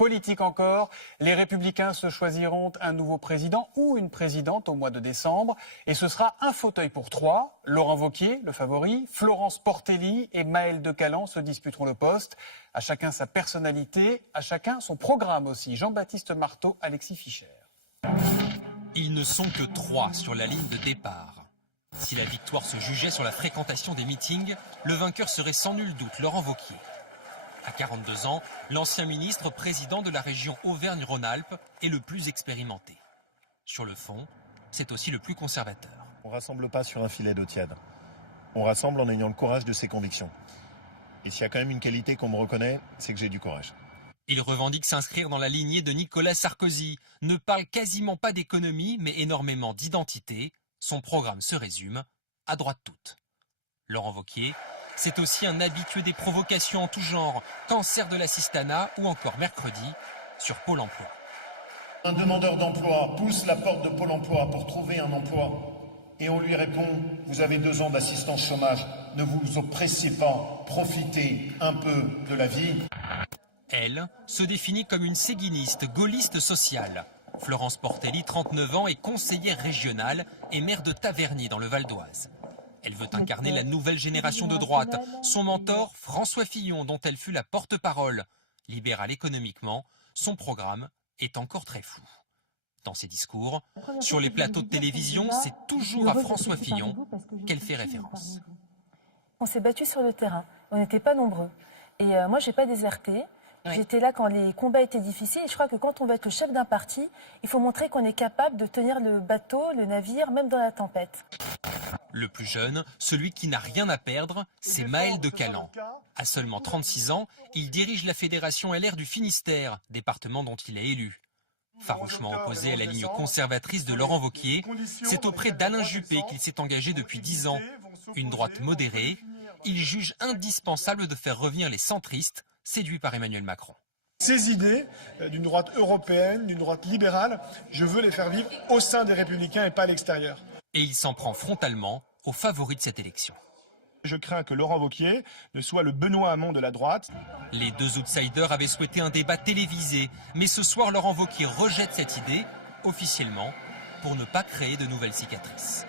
Politique encore, les Républicains se choisiront un nouveau président ou une présidente au mois de décembre. Et ce sera un fauteuil pour trois. Laurent Wauquiez, le favori, Florence Portelli et Maël De Caland se disputeront le poste. À chacun sa personnalité, à chacun son programme aussi. Jean-Baptiste Marteau, Alexis Fischer. Ils ne sont que trois sur la ligne de départ. Si la victoire se jugeait sur la fréquentation des meetings, le vainqueur serait sans nul doute Laurent Wauquiez. À 42 ans, l'ancien ministre président de la région Auvergne-Rhône-Alpes est le plus expérimenté. Sur le fond, c'est aussi le plus conservateur. On ne rassemble pas sur un filet d'eau tiède. On rassemble en ayant le courage de ses convictions. Et s'il y a quand même une qualité qu'on me reconnaît, c'est que j'ai du courage. Il revendique s'inscrire dans la lignée de Nicolas Sarkozy, ne parle quasiment pas d'économie, mais énormément d'identité. Son programme se résume à droite toute. Laurent Wauquiez, c'est aussi un habitué des provocations en tout genre, cancer de l'assistanat ou encore mercredi sur Pôle emploi. Un demandeur d'emploi pousse la porte de Pôle emploi pour trouver un emploi. Et on lui répond, vous avez 2 ans d'assistance chômage, ne vous oppressez pas, profitez un peu de la vie. Elle se définit comme une séguiniste, gaulliste sociale. Florence Portelli, 39 ans, est conseillère régionale et maire de Taverny dans le Val d'Oise. Elle veut incarner la nouvelle génération de droite. Son mentor, François Fillon, dont elle fut la porte-parole. Libéral économiquement, son programme est encore très flou. Dans ses discours, sur les plateaux de télévision, c'est toujours à François Fillon qu'elle fait référence. On s'est battu sur le terrain, on n'était pas nombreux. Et moi, je n'ai pas déserté. Oui. J'étais là quand les combats étaient difficiles. Et je crois que quand on va être le chef d'un parti, il faut montrer qu'on est capable de tenir le bateau, le navire, même dans la tempête. Le plus jeune, celui qui n'a rien à perdre, c'est Maël De Caland. À seulement 36 ans, il dirige la fédération LR du Finistère, département dont il est élu. Farouchement opposé à la ligne conservatrice de Laurent Wauquiez, c'est auprès d'Alain Juppé qu'il s'est engagé depuis 10 ans. Une droite modérée, il juge indispensable de faire revenir les centristes, séduits par Emmanuel Macron. Ces idées d'une droite européenne, d'une droite libérale, je veux les faire vivre au sein des Républicains et pas à l'extérieur. Et il s'en prend frontalement aux favoris de cette élection. Je crains que Laurent Wauquiez ne soit le Benoît Hamon de la droite. Les deux outsiders avaient souhaité un débat télévisé, mais ce soir, Laurent Wauquiez rejette cette idée, officiellement, pour ne pas créer de nouvelles cicatrices.